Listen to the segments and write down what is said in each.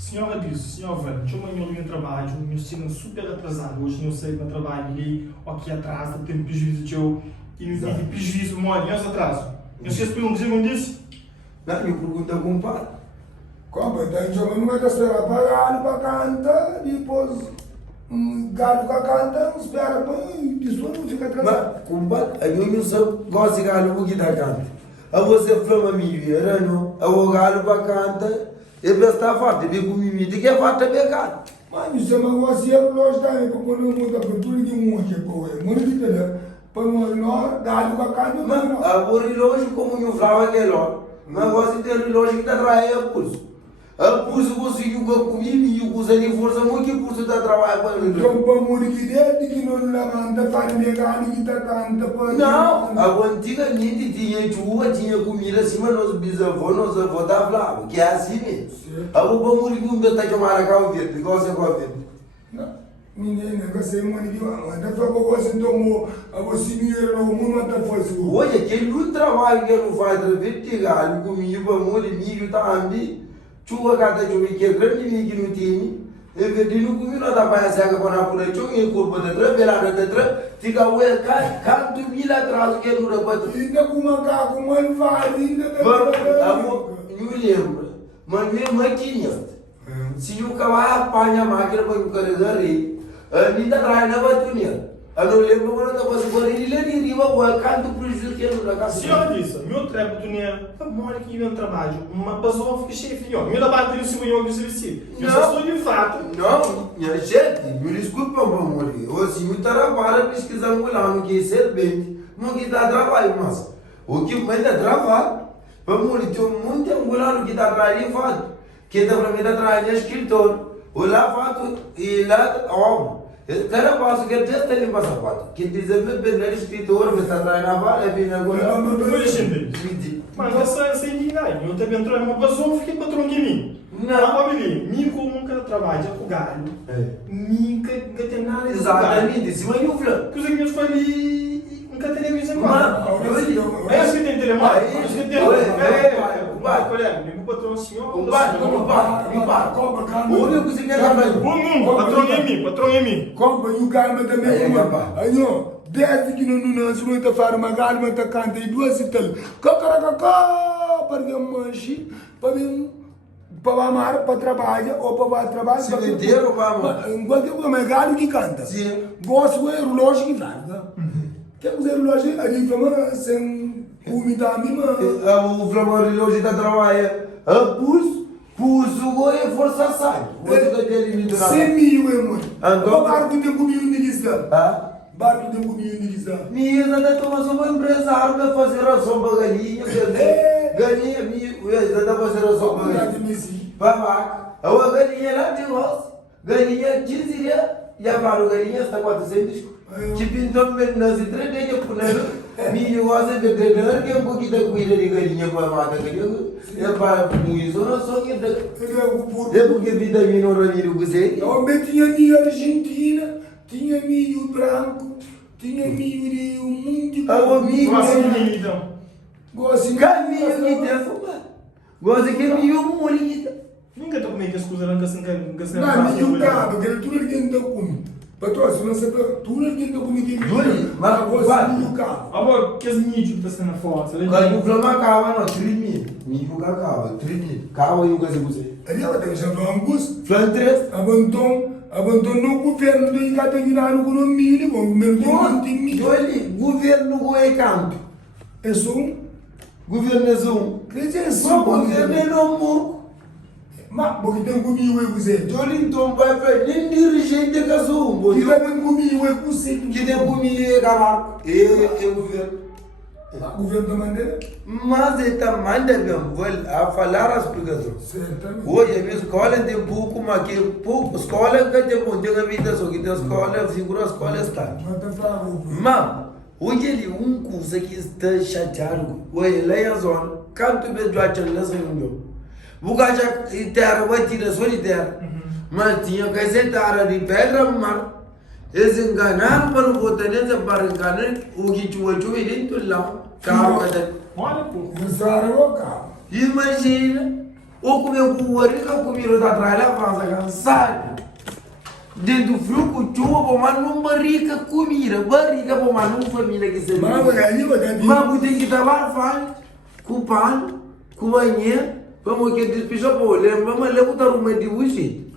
Senhora disse, senhor Vane, eu amanhã ali no trabalho, me sinto super atrasado. Hoje eu sei que no trabalho ali, aqui atrás, tem prejuízo de eu, e me tive prejuízo, molho, anos atraso. Não sei se tu não dizer como disse? Não, eu pergunto ao compadre. Competente, não vai esperar pagar para cantar, depois galo para cantar, espera para isso não fica atrasado. Mas, compadre, eu não sou gosto de galo porque dá canta. A você flama milheira, não? A o galo para cantar, e besta farta, bem com mimimi, que é farta bem canta. Mas isso é uma coisa, eu gosto também, porque não muda a cultura de um monte de coisa. Muito diferente. Para nós, galo para cantar, Mas, a por relógio, como eu falava que é lá, mas gosto de ter relógio que está atrás a pulso. A pulso conseguiu comigo e o curso de força muito que pulso está trabalhando para mim. então, para morrer que dentro, que não levanta, para negar, que está canta, para... Não, a antigamente tinha chuva, tinha comida acima, nós bisavós, nós avós da Flávia, que é assim mesmo. A roupa morrer que um dia está chamando a carro verde, igual você pode ver. Não, ninguém nega sem mãe de uma, até para você tomou, a você me era no mundo, até foi seguro. Olha, aquele trabalho que eu não faço, vertigal, comigo, para morrer, milho, está ambi. Chuva kata chuva que é grande miki no time, e que dinu kumi não dá para sair para na pura chuva e corpo de trás, beirada de trás, fica o canto mil atrás que não repete. Ainda com macaco, mano, vai, ainda Vamos, eu lembro, mas minha máquina, se o cavalo apanha a máquina para o carregar aí, ainda traz na batunia. Eu não lembro quando eu estava por ele, ele riva o canto prejuízo que não dá casa. Senhora disse, meu trepo do dinheiro, mora aqui no trabalho, uma pessoa fica chefe, ó, meu trabalho tem o seu eu disse, eu só sou de fato. Não, minha gente, me desculpa, meu amor. Hoje eu trabalho pesquisando lá no que é servente, não que dá trabalho, mas o que mais dá trabalho, vamos ter muito tempo lá no que dá trabalho, fato, que dá para mim dá trabalho escritor, o lá fato e lá, ó. Cara, passo que testa ele passa fato, que diz bem escritor, você está trabalhando na é bem agora. Mas essa indignada, eu também entrou numa pessoa, fiquei patrão de mim. Não, mim como nunca trabalha com galo, nunca tem nada de exatamente, se vai ufla. Coisa que meus pais nunca teria visto agora. É isso que tem telefone. É isso que tem colega, me patrão senhor. Olha o que você quer trabalhar. Patrão é mim. Compra, e o calma também, aí não, desde que não se muito faz uma calma, está canta e duas e tal. Cacaracacá, para que manche, para amar, para trabalhar, ou para trabalhar. Se vender ou para amar? Enquanto eu é galo que canta. Sim. Gosto de relógio que faz. Quer dizer, relógio, a gente fala sem umidade, mas... O flamengo relógio está trabalhando. Pulso, é força sai. Sem mil, é muito. Então? O barco tem comigo em Niguistã. Ah? Barco tem comigo em Niguistã. Minha ainda toma só uma empresário para fazer a sombra galinha. Galinha, minha, ainda fazer a sombra galinha. Babá, a galinha lá de nós, galinha 15 dias, e a galinha está 400. Que pintou mesmo nas entregas que puneram, minha gosta de treinar que um pouquinho da cuida de galinha para matar galinha, é para isso não só que é porque vitamina não revira o que sei. Também tinha milho Argentina, tinha milho branco, tinha milho de um monte de coisa. Milho, então. Gosto de milho que tem, gosto que milho molhito. Nunca estou comendo as coisas não se não, milho cabo, que ele tudo que não come. Patrão, se você tudo que não come que milho, mas gosto de milho cabo. Agora, que as milho que está sendo forte? Quando o flama acaba, não, 3 mil. Milho que acaba, 3 mil. Cava e o que você. Ele vai ter que chamar um gosto. Flan 3. Abandonou o governo do Icataguinaro com o milho, o meu tem milho. Olha, governo não é campo. É só um? Governo é só um. Quer dizer, é só governo é não morro. Mas, porque tem comigo eu você. Olha, então, vai para nem dirigente que sou um. Que tem comigo eu você. Que tem comigo é camargo. É governo. O governo da Mandela? Mas é tamanho a falar as explicações. Certamente. Hoje, a escola tem pouco, mas que pouco. Escola que tem bom, tem a vida só que tem escola, figura a escola está. Mas, hoje ele curso que está chateado. Hoje, lá em zona, canto bem do achar lá saindo. Bugaja terra vai tirar solitária. Mas tinha que sentar de pedra, mas eles enganaram para o votanense para enganar o que chuva dentro lá. Carro cada. Olha, pô. Começaram o carro. Imagina, Ou comeu com o ariga, ou comiram da trás lá, França, cansado. Dentro do frio, com chuva, por mais não barriga comida, barriga, por mais não família que se vê. Mas tem que trabalhar, com pano, com banheiro, vamos que despejou para o olhar, vamos levar para o meio de hoje.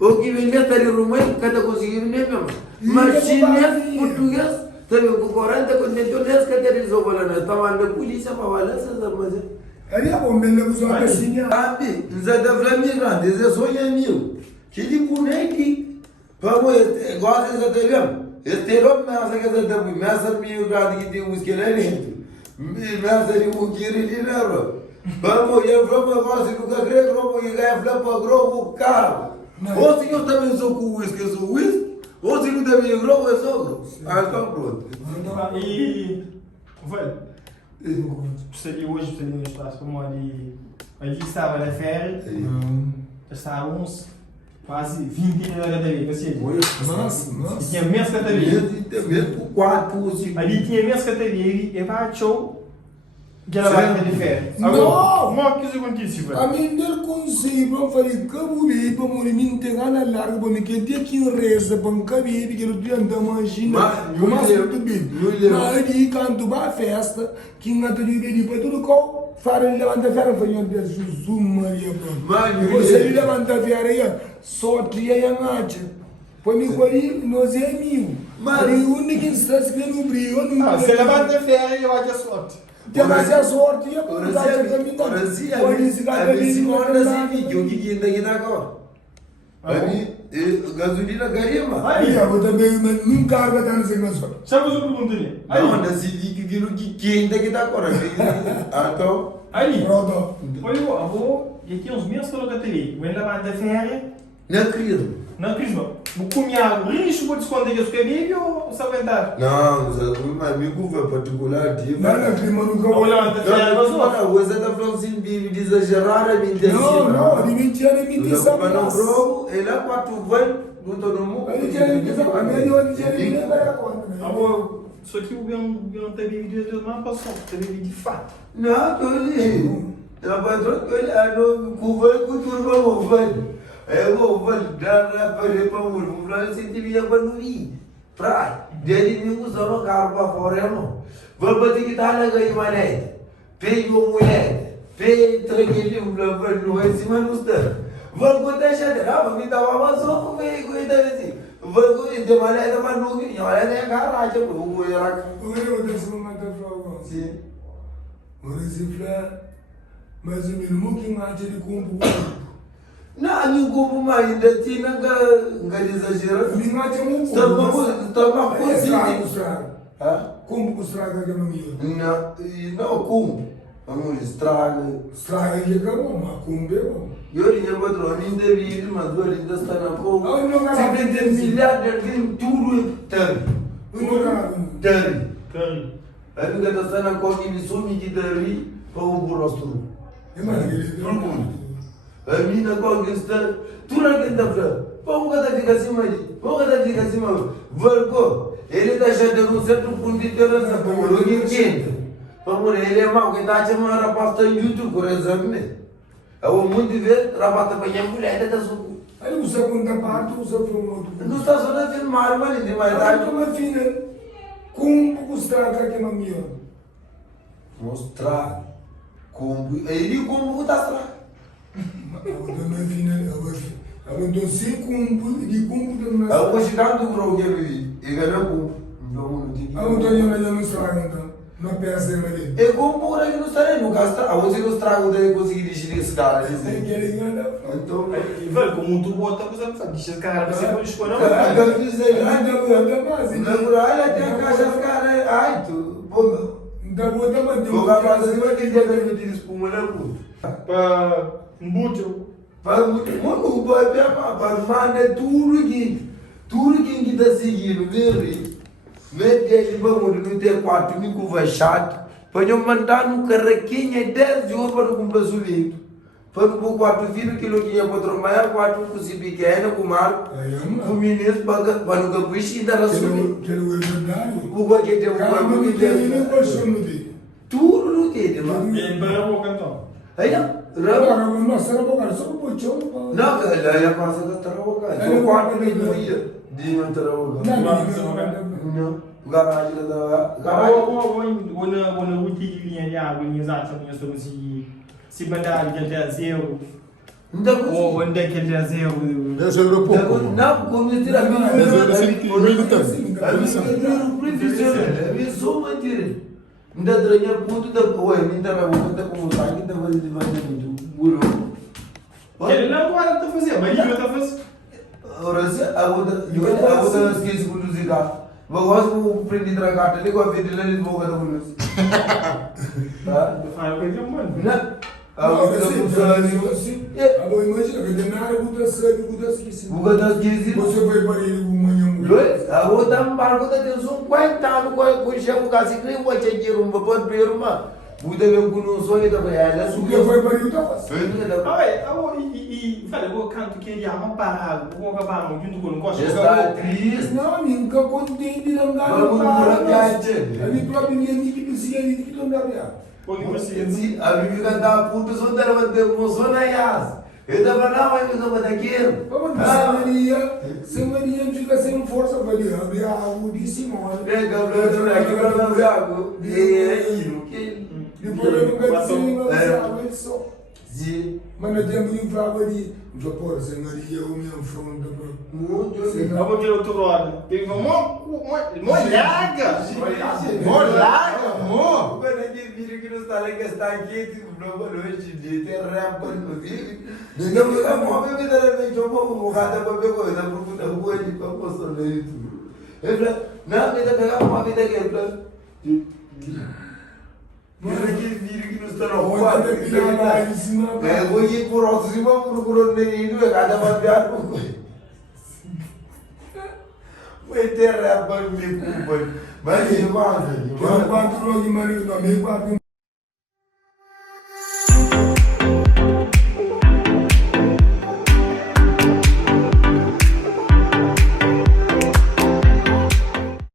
O que vem dentro do rumo, cada conseguir mesmo. Mas chinês, português, também com 40 contentores, cada resolve lá, estava na polícia para valer essas armas. Ali a bomba não usa a sinha. Sabe, já da Flamengo, desde sonho meu. Que de boneco, vamos, gosta de ter este roubo, mas a casa da mulher, mas a minha grade que tem um esqueleto, mas a minha mulher de leva. Vamos, eu vou agora se nunca creio, vamos ir ganhar flapa, grobo, carro. Ou se eu também sou com whisky, eu sou whisky, ou se não também grobo, eu sou grobo. Ah, então pronto. E, velho, precisaria hoje, precisaria no espaço, como ali estava na férias, estávamos quase 20 na categoria, assim. Nossa. E tinha menos categoria. Mesmo 4, 5. Ali tinha menos categoria, e vai show. Que ela vai de férias. Não! Como é que isso acontece, velho? A mim del conselho para fazer cabo bem para morrer me pegar na larga para me que ter que reza para caber que eu tenho da machina. Mas muito bem. Aí quando vai festa que não tem de para tudo com fara levanta fera fanho de Zuzu Maria. Mas você levanta fera aí só tria yang aja. Para mim quali nós é mil. Mas o único instante que não brilha não. Você levanta férias e eu acho a sorte. Tem mais a sorte e a Ora sim, a minha que o que ainda aqui agora. Aí, gasolina garima. Aí, eu também nunca água está nesse negócio. Sabe o que eu perguntei? Não, anda se liga que ainda aqui agora. Então, Aí, Pronto. foi o avô, e tinha uns meses que eu levantei. Vem levanta férias. não querido. Não, Crisma, vou comer o risco, vou descontar que eu escrevi ou se aguentar? Não, mas amigo vai particular de. Não, prima nunca Vou vou. levanta férias, mas Não, você está falando assim de exagerar a minha Não, de mentira, de mentira. Mas não provo, ele é 4 vai, não estou no mundo. Ele tinha de mentira, a minha de onde tinha de mentira, vai a conta. Avô, isso aqui eu não teve vídeo de semana passada, teve vídeo de fato. Não, estou ali. Eu vou trocar, não, vai, cultura, vai. Eu vou dar para ele para o mundo, para ele sentir minha bandoria. Pra, desde mim usando o carro para fora, não. Vou bater que está na ganha manete. Pego mulher, pego tranquilo, não é cima no stand. Vou botar chateira, vou me dar uma maçã, vou me cuidar assim. Vou de manete, mas não vinha, olha nem a garagem, vou ir lá. Olha, eu desço uma da prova. Sim. Olha esse flá, mas o meu irmão que mate ele com o Não, não como mais, ainda tinha que exagerar. Ele mate um Estava cozinhando. Como estraga que não ia? Não, como? Vamos estraga. Estraga que acabou, mas como bebo. Eu ia para o ainda vi, mas eu ainda está na cova. Ai, não, cara. Se tem milhares de tudo, Tari. Aí nunca está na cova e me some de Tari para o burro. É mais que A mina conquista, tu não quer dar para. Vamos cada ficar acima ali. Vamos cada ficar acima. Voltou. Ele está cheio de um certo ponto de terra, como o que quente. Vamos, ele é mau, que está chamando a rapaz no YouTube, por exemplo. Eu muito ver, rapaz também é mulher, está subindo. Aí o segunda parte, o segundo outro. Não está só a filmar, mas ele vai Aí dar. como filha, como estraga que não ia? Mostrar. Como. Ele como está estragado. Eu não filha, eu não sei como, de como que não Eu vou chegar no programa e ganhar com. Não, eu não estraga então. Não pensa em ele. É como por aí não estarei no caso, a você não estraga de conseguir dirigir esse cara. Sem querer enganar. Então, Velho, como tu bota, você sabe, deixa esse cara você pode escolher não. eu disse, Ainda mais. na muralha tem a caixa dos caras, ai tu, pô, Ainda vou dar uma vou capaz de ver que dia deve ter espuma na puta. Para um búdio. Para muito boa para mandar tudo que está seguindo, ver. Mete vamos no T4 me curva chato, para eu mandar no carraquinha 10 euros para comprar subindo. Para o 4 filhos que não tinha para trabalhar, 4 coisas pequenas, com marco, o ministro para o capuchinho da subir. Quero ver verdade. O que tem um Cara, não tem nem passou no dia. tudo no dedo, lá. E para o cantão. Aí, Nossa, era bom, cara. Só um pouquinho. Não, ela ia passar da trabalhar. Só 4 minutos ia. Dia trabalhar. Não. Garagem da garagem. Wani wuki giliyan ya wani za ta ne so si banda aljanna zero. Então, Wanda ke da zero. Esse é o pouco. não, como eu tiro a minha Ainda dranya ponto da boa, ainda vai voltar como sai, ainda vai de muito burro. Ele não pode tá fazer, mas ele tá fazendo. Ora se a outra esquece com música. Vou gosto com prende dragata, ele gosta de ler boca da música. Tá? Fala que ele mano. Não. Agora imagina que de nada buta sabe, buta esqueci. Buga das 15. Você vai para ele com manhã. Dois, a outra barco da tensão, quase tá no qual chama o caso que vai te dizer um babão perma. Buda vem com um sonho da ela, O que foi para ele tá fazendo? E falei, vou canto que ele ama parar, vou acabar no junto com o coche. Está triste. Não, nunca contei de não dar. Vamos para Ali próprio ninguém que precisa de não dar. Se a minha cantar puta só der uma demonstração na yas. Eu tava lá, mas eu tava daquele. Vamos Maria fica sem força para ele. Abre a água de Simone. Pega o braço aqui para dar água. E aí, o que? Depois eu nunca disse água só. Sim. Mas não tem muito água de. Já pode ser Maria o meu fundo. Muito. Eu vou ter outro lado. Ele falou, molhaga! Molhaga, amor! Quando é que vira que não está lá que está aqui, tipo, não noite de ter rapa no vídeo. Então, eu vou ver que de repente eu vou cada para ver coisa, porque eu vou de como posso ler tudo. Eu falei, não, me dá pegar uma vida que eu falei. Quando é que vira que não está na rua? Eu vou ir por outro cima, procurando nenhum, cada para ver a coisa. Vai ter rapa no vídeo, mas eu vou. Eu quatro logo, Maria, não, meio quatro.